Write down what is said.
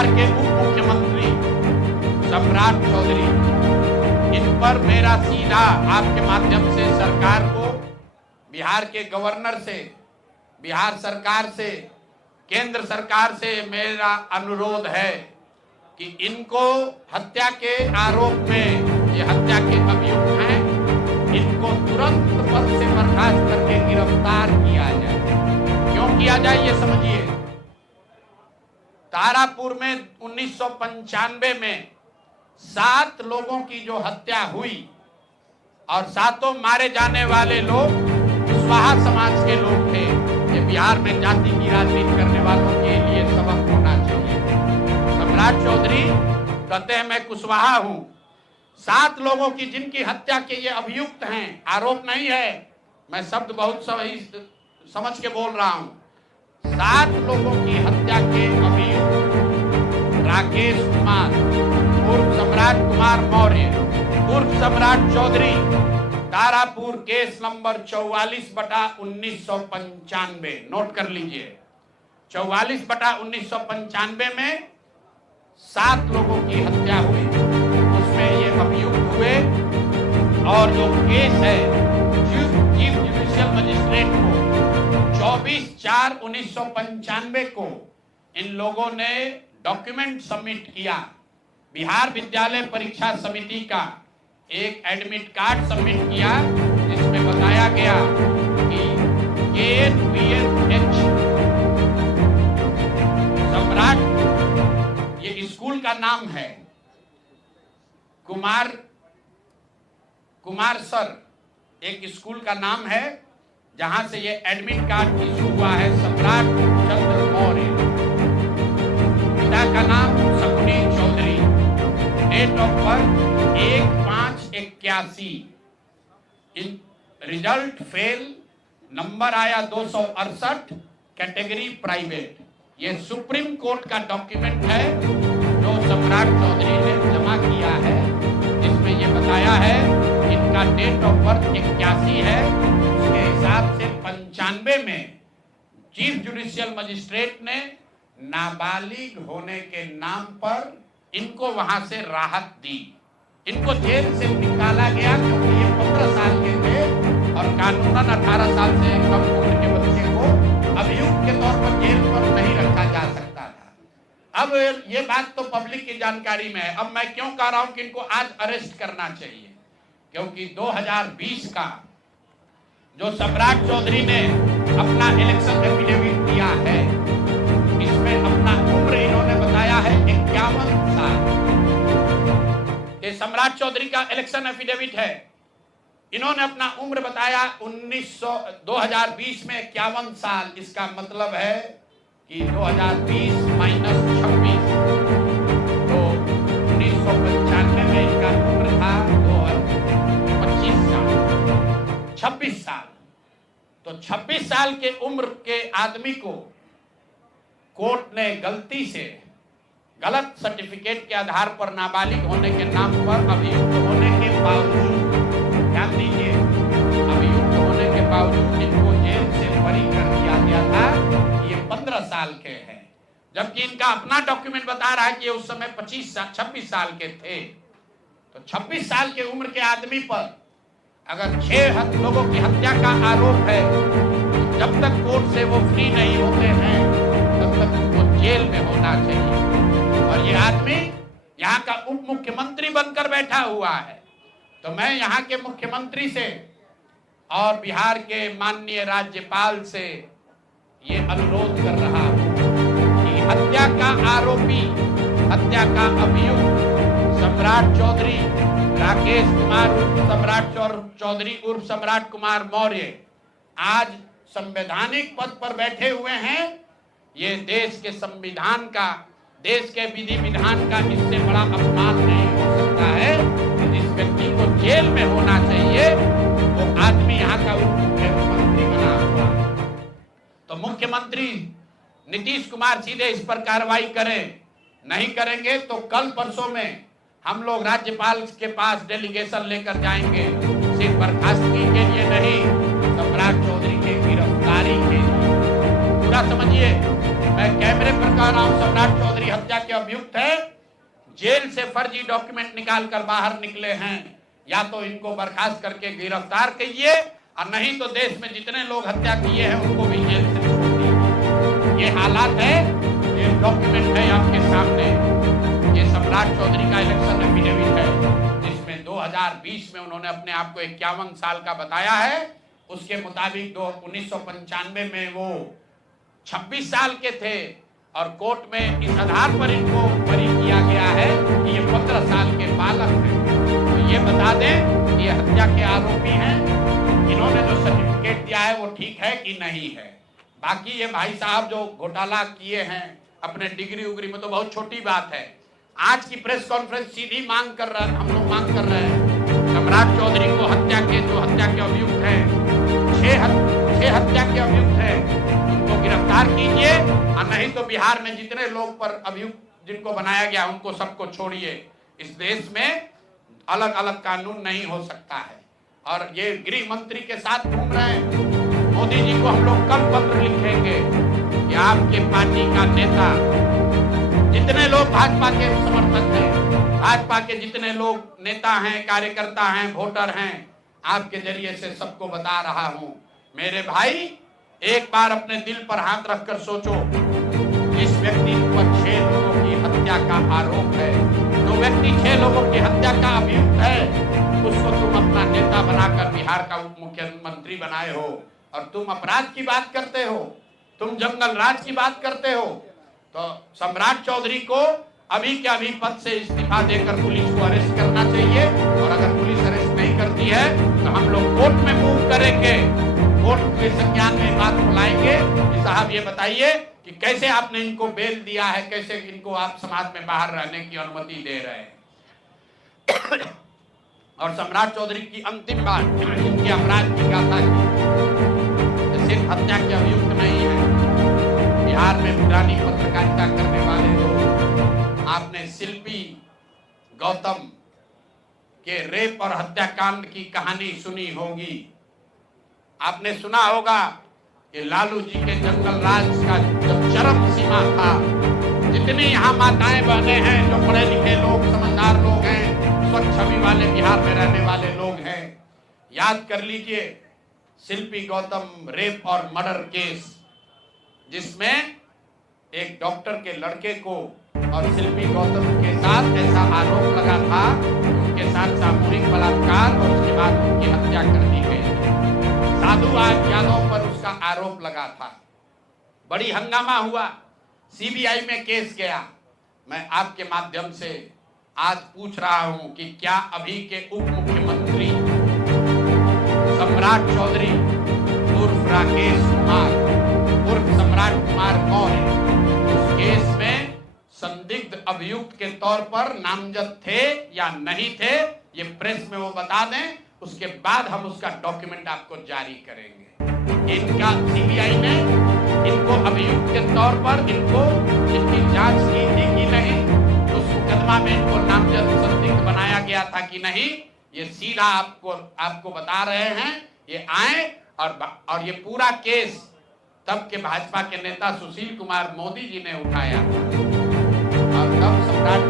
बिहार के उप मुख्यमंत्री सम्राट चौधरी, इन पर मेरा सीधा आपके माध्यम से सरकार को, बिहार के गवर्नर से, बिहार सरकार से, केंद्र सरकार से मेरा अनुरोध है कि इनको हत्या के आरोप में, ये हत्या के अभियुक्त हैं, इनको तुरंत पद से बर्खास्त करके गिरफ्तार किया जाए। क्यों किया जाए ये समझिए। तारापुर में 1995 में 7 लोगों की जो हत्या हुई और 7 मारे जाने वाले लोग कुशवाहा समाज के लोग थे। ये बिहार में जाति की राजनीति करने वालों के लिए सबक होना चाहिए। सम्राट चौधरी कहते हैं मैं कुशवाहा हूं। 7 लोगों की जिनकी हत्या के ये अभियुक्त हैं, आरोप नहीं है, मैं शब्द बहुत सही समझ के बोल रहा हूं। 7 लोगों की हत्या के अभियुक्त राकेश कुमार उर्फ सम्राट कुमार मौर्य उर्फ Samrat Chaudhary, Tarapur case number 44/1995, note कर लीजिए। 44/1995 में 7 लोगों की हत्या हुई, उसमें ये अभियुक्त हुए और जो केस है चीफ जुडिशियल मजिस्ट्रेट को 24/4/1995 को इन लोगों ने डॉक्यूमेंट सबमिट किया। बिहार विद्यालय परीक्षा समिति का एक एडमिट कार्ड सबमिट किया, जिसमें बताया गया कि KNPH सम्राट, ये स्कूल का नाम है, कुमार सर एक स्कूल का नाम है, जहां से ये एडमिट कार्ड इशू हुआ है। सम्राट चंद्र मौर्य, पिता का नाम Shakuni Chaudhary, date of birth 1/5/81, result fail, number आया 268, कैटेगरी प्राइवेट। ये सुप्रीम कोर्ट का डॉक्यूमेंट है जो सम्राट चौधरी ने जमा किया है, जिसमें ये बताया है इनका डेट ऑफ बर्थ 81 है। उसके हिसाब से 95 में चीफ जुडिशियल मजिस्ट्रेट ने नाबालिग होने के नाम पर इनको वहां से राहत दी। इनको जेल से निकाला गया क्योंकि ये 15 साल के थे और कानूनन 18 साल से कम उम्र के बच्चे को अभियुक्त के तौर पर जेल पर नहीं रखा जा सकता था। अब ये बात तो पब्लिक की जानकारी में है। अब मैं क्यों कह रहा हूं कि इनको आज अरेस्ट करना चाहिए, क्योंकि 2020 का जो सम्राट चौधरी ने अपना इलेक्शन एफिडेविट दिया है, इसमें अपना उम्र इन्होंने बताया है 51 साल। ये सम्राट चौधरी का इलेक्शन एफिडेविट है। इन्होंने अपना उम्र बताया 2020 में 51 साल। इसका मतलब है कि 2020 माइनस 26, तो 1995 में इनका उम्र था 25 साल, 26 साल। तो 26 साल के उम्र के आदमी को कोर्ट ने गलती से गलत सर्टिफिकेट के आधार पर नाबालिग होने के नाम पर अभियुक्त होने के बावजूद, ध्यान दीजिए, अभियुक्त होने के बावजूद इनको जेल से बरी कर दिया गया था। ये 15 साल के हैं, जबकि इनका अपना डॉक्यूमेंट बता रहा है कि उस समय 26 साल के थे। तो 26 साल के उम्र के आदमी पर अगर 6 लोगों की हत्या का आरोप है, जब तक कोर्ट से वो फ्री नहीं होते हैं तब तक उनको जेल में होना चाहिए। और ये आदमी यहाँ का उप मुख्यमंत्री बनकर बैठा हुआ है। तो मैं यहाँ के मुख्यमंत्री से और बिहार के माननीय राज्यपाल से ये अनुरोध कर रहा हूँ कि हत्या का आरोपी, हत्या का अभियुक्त सम्राट चौधरी, राकेश कुमार उर्फ सम्राट चौधरी उर्फ सम्राट कुमार मौर्य आज संवैधानिक पद पर बैठे हुए हैं। ये देश के संविधान का, देश के विधि विधान का इससे बड़ा अपमान नहीं हो सकता है। जिस व्यक्ति को जेल में होना चाहिए वो आदमी यहाँ का उप मुख्यमंत्री बना हुआ। तो मुख्यमंत्री नीतीश कुमार सीधे इस पर कार्रवाई करें। नहीं करेंगे तो कल परसों में हम लोग राज्यपाल के पास डेलीगेशन लेकर जाएंगे, सिर्फ बर्खास्तगी के लिए नहीं, सम्राट चौधरी के गिरफ्तारी के लिए। पूरा समझिए, मैं कैमरे पर कह रहा हूं, सम्राट चौधरी हत्या के अभियुक्त है, जेल से फर्जी डॉक्यूमेंट निकालकर बाहर निकले हैं। या तो इनको बर्खास्त करके गिरफ्तार कीजिए और नहीं तो देश में जितने लोग हत्या किए हैं उनको भी जेल से छोड़ दीजिए। ये हालात है, ये डॉक्यूमेंट है आपके सामने। ये सम्राट चौधरी का इलेक्शन एफिडेविट है, जिसमें 2020 में उन्होंने अपने आप को 51 साल का बताया है। उसके मुताबिक 1995 में वो 26 साल के थे और कोर्ट में इस आधार पर इनको बरी किया गया है कि ये 15 साल के बालक हैं। तो ये बता दें कि ये हत्या के आरोपी हैं। इन्होंने जो सर्टिफिकेट दिया है वो ठीक है कि नहीं है। बाकी ये भाई साहब जो घोटाला किए हैं अपने डिग्री उग्री में, तो बहुत छोटी बात है। आज की प्रेस कॉन्फ्रेंस सीधी मांग कर रहे हैं, हम लोग मांग कर रहे हैं सम्राट चौधरी को हत्या के अभियुक्त हैं, 6 हत्या के अभियुक्त हैं, उनको गिरफ्तार कीजिए और नहीं तो बिहार में जितने लोग पर अभियुक्त जिनको बनाया गया उनको सबको छोड़िए। इस देश में अलग अलग कानून नहीं हो सकता है। और ये गृह मंत्री के साथ घूम रहे हैं। मोदी जी को हम लोग कल पत्र लिखेंगे कि आपके पार्टी का नेता, जितने लोग भाजपा के समर्थक हैं, भाजपा के जितने लोग नेता हैं, कार्यकर्ता हैं, वोटर हैं, आपके जरिए से सबको बता रहा हूं, मेरे भाई एक बार अपने दिल पर हाथ रखकर सोचो। जिस व्यक्ति पर 6 लोगों की हत्या का आरोप है, जो व्यक्ति 6 लोगों की हत्या का अभियुक्त है, उसको तुम अपना नेता बनाकर बिहार का उप मुख्यमंत्री बनाए हो और तुम अपराध की बात करते हो, तुम जंगल राज की बात करते हो। तो सम्राट चौधरी को अभी के अभी पद से इस्तीफा देकर पुलिस को अरेस्ट करना चाहिए और अगर पुलिस अरेस्ट नहीं करती है तो हम लोग कोर्ट में मूव करेंगे, कोर्ट के संज्ञान में बात को लाएंगे कि साहब ये बताइए कि कैसे आपने इनको बेल दिया है, कैसे इनको आप समाज में बाहर रहने की अनुमति दे रहे हैं। और सम्राट चौधरी की अंतिम बात, इनके अपराध की गाथा की, सिर्फ हत्या के अभियुक्त नहीं है। बिहार में पुरानी पत्रकारिता करने वाले लोग, आपने शिल्पी गौतम के रेप और हत्याकांड की कहानी सुनी होगी। आपने सुना होगा कि लालू जी के जंगल राज का जब चरम सीमा था, जितनी यहाँ माताएं बहने हैं, जो पढ़े लिखे लोग, समझदार लोग हैं, स्वच्छ छवि वाले बिहार में रहने वाले लोग हैं, याद कर लीजिए शिल्पी गौतम रेप और मर्डर केस, जिसमें एक डॉक्टर के लड़के को और शिल्पी गौतम के साथ ऐसा आरोप लगा था, उनके साथ सामूहिक बलात्कार और उसके बाद उनकी हत्या कर दी गई थी। साधु यादव पर उसका आरोप लगा था, बड़ी हंगामा हुआ, सीबीआई में केस गया। मैं आपके माध्यम से आज पूछ रहा हूं कि क्या अभी के उप मुख्यमंत्री सम्राट चौधरी उर्फ राकेश कुमार उर्फ सम्राट कुमार कौन उस केस में संदिग्ध अभियुक्त के तौर पर नामजद थे या नहीं थे, ये प्रेस में वो बता दें, उसके बाद हम उसका डॉक्यूमेंट आपको जारी करेंगे। इनका सीबीआई ने इनको अभियुक्त के तौर पर इनकी जांच की थी कि नहीं, उस मुकदमा में इनको नामजद संदिग्ध बनाया गया था कि नहीं, ये सीधा आपको बता रहे हैं। ये आए और ये पूरा केस तब के भाजपा के नेता सुशील कुमार मोदी जी ने उठाया था और तब सम्राट